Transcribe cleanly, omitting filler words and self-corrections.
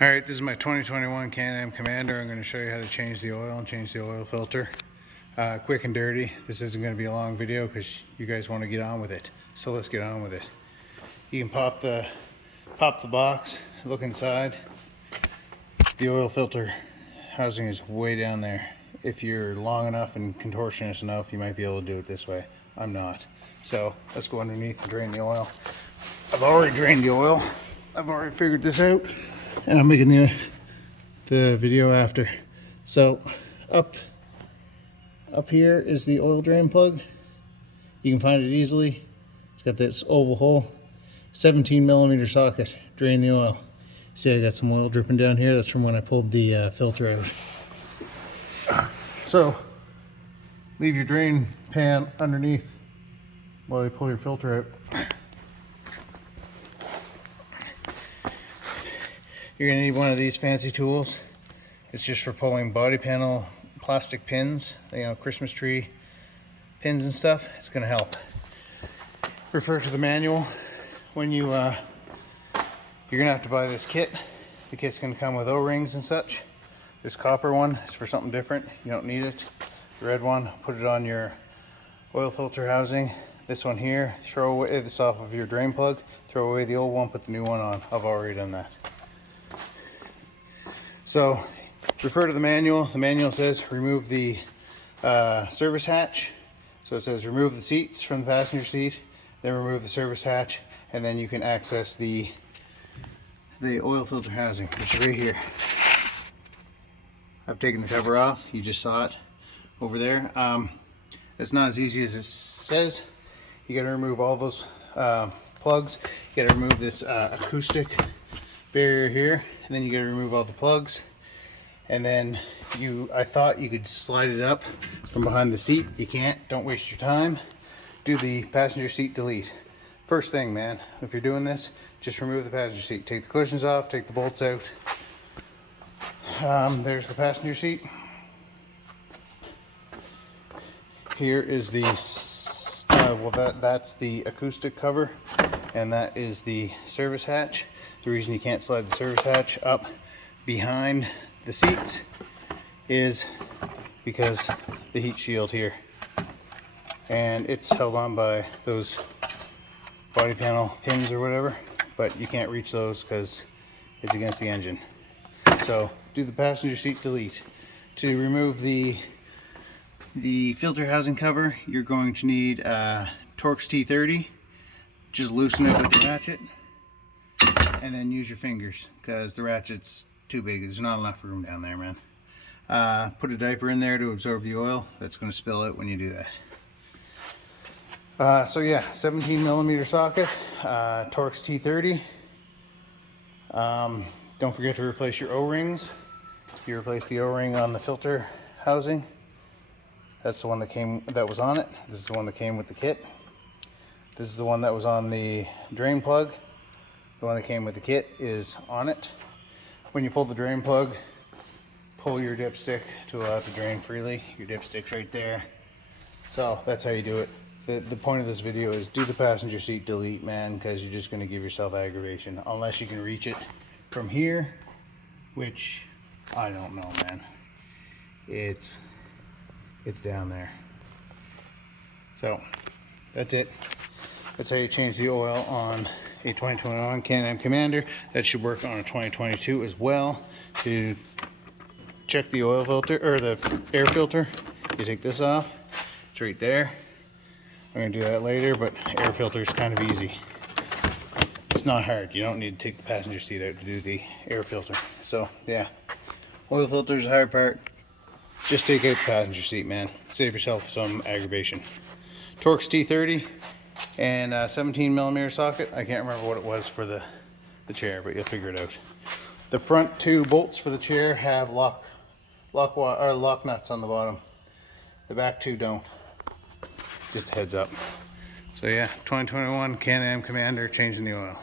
Alright, this is my 2021 Can-Am Commander. I'm going to show you how to change the oil and change the oil filter. Quick and dirty. This isn't going to be a long video because you guys want to get on with it. So let's get on with it. You can pop the box, look inside. The oil filter housing is way down there. If you're long enough and contortionist enough, you might be able to do it this way. I'm not. So let's go underneath and drain the oil. I've already drained the oil. I've already figured this out. And I'm making the video after. So up here is the oil drain plug. You can find it easily. It's got this oval hole, 17mm socket. Drain the oil. See, I got some oil dripping down here. That's from when I pulled the filter out. So leave your drain pan underneath while you pull your filter out. You're going to need one of these fancy tools. It's just for pulling body panel plastic pins, you know, Christmas tree pins and stuff. It's going to help. Refer to the manual when you're going to have to buy this kit. The kit's going to come with O-rings and such. This copper one is for something different. You don't need it. The red one, put it on your oil filter housing. This one here, throw away this off of your drain plug. Throw away the old one, put the new one on. I've already done that. So refer to the manual. The manual says remove the service hatch. So it says remove the seats from the passenger seat, then remove the service hatch, and then you can access the oil filter housing, which is right here. I've taken the cover off. You just saw it over there. It's not as easy as it says. You got to remove all those plugs. You got to remove this acoustic barrier here, and then you got to remove all the plugs. And then I thought you could slide it up from behind the seat. You can't. Don't waste your time. Do the passenger seat delete. First thing, man, if you're doing this, just remove the passenger seat. Take the cushions off, take the bolts out. There's the passenger seat. Here is the that's the acoustic cover, and that is the service hatch. The reason you can't slide the service hatch up behind the seats is because the heat shield here, and it's held on by those body panel pins or whatever, but you can't reach those because it's against the engine. So do the passenger seat delete. To remove the filter housing cover, you're going to need Torx T30. Just loosen it with the ratchet, and then use your fingers because the ratchet's too big. There's not enough room down there, man. Put a diaper in there to absorb the oil. That's going to spill out when you do that. So yeah, 17mm socket, Torx T30. Don't forget to replace your O-rings. You replace the O-ring on the filter housing. That's the one that was on it. This is the one that came with the kit. This is the one that was on the drain plug. The one that came with the kit is on it. When you pull the drain plug, pull your dipstick to allow it to drain freely. Your dipstick's right there. So that's how you do it. The point of this video is do the passenger seat delete, man, because you're just going to give yourself aggravation unless you can reach it from here, which I don't know, man. It's down there. So that's it. That's how you change the oil on a 2021 Can-Am Commander. That should work on a 2022 as well. To check the oil filter or the air filter, you take this off. It's right there. I'm gonna do that later, but air filter is kind of easy. It's not hard. You don't need to take the passenger seat out to do the air filter. So yeah, oil filter is the hard part. Just take out the passenger seat, man. Save yourself some aggravation. Torx T30 and 17mm socket. I can't remember what it was for the chair, but you'll figure it out. The front two bolts for the chair have lock nuts on the bottom. The back two don't. Just a heads up. So yeah, 2021 Can-Am Commander changing the oil.